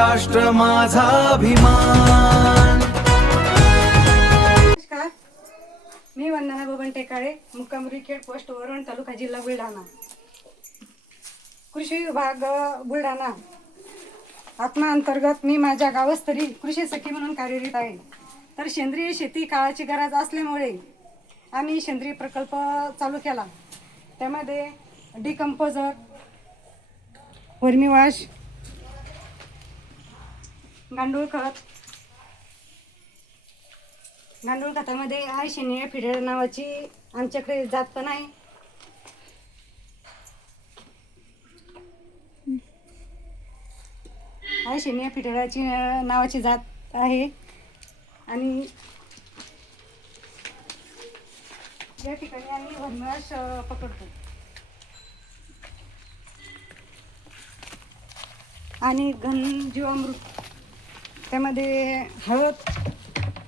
महाराष्ट्र माझा अभिमान। नमस्कार, मी वंदना बबन टेकाळे, मुक्काम रिखेड पोस्ट वरुण, तालुका जिल्हा बुलढाणा, कृषी विभाग बुलढाणा आत्मा अंतर्गत मी माझ्या गावस्थरी कृषी सखी म्हणून कार्यरत आहे। तर सेंद्रिय शेती काळाची गरज असल्यामुळे आम्ही सेंद्रिय प्रकल्प चालू केला। त्यामध्ये डिकंपोजर, वर्मीवॉश, गांडूळ खतामध्ये आयशेनिया फिडेड नावाची आमच्याकडे जात पण आहे। आयशेनिया फिडेडाची नावाची जात आहे आणि या ठिकाणी आम्ही वर्मीवॉश पकडतो आणि घनजीवामृत, त्यामध्ये हळद,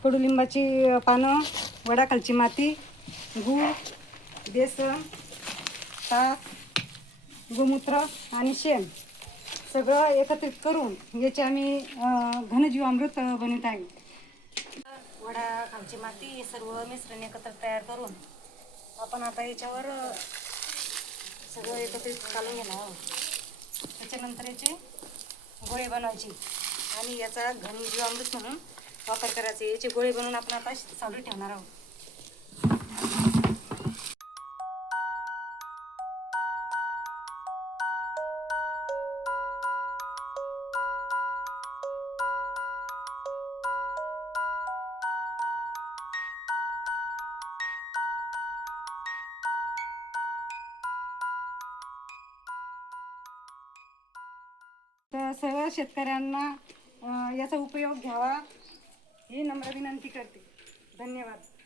कडुलिंबाची पानं, वडाखालची माती, गूळ, बेसन, ताक, गोमूत्र आणि शेण सगळं एकत्रित करून याचे आम्ही घनजीवामृत बनवत आहे। वडाखालची माती हे सर्व मिश्रण एकत्र तयार करून आपण आता याच्यावर सगळं एकत्रित घालून घेणार आहोत। त्याच्यानंतर याचे गोळे बनवायचे आणि याचा घनजीवामृत म्हणून वापर करायचे। याचे गोळे बनवून आपण आता सावलीत ठेवणार आहोत। तर सर्व शेतकऱ्यांना याचा उपयोग घ्यावा ही नम्र विनंती करते। धन्यवाद।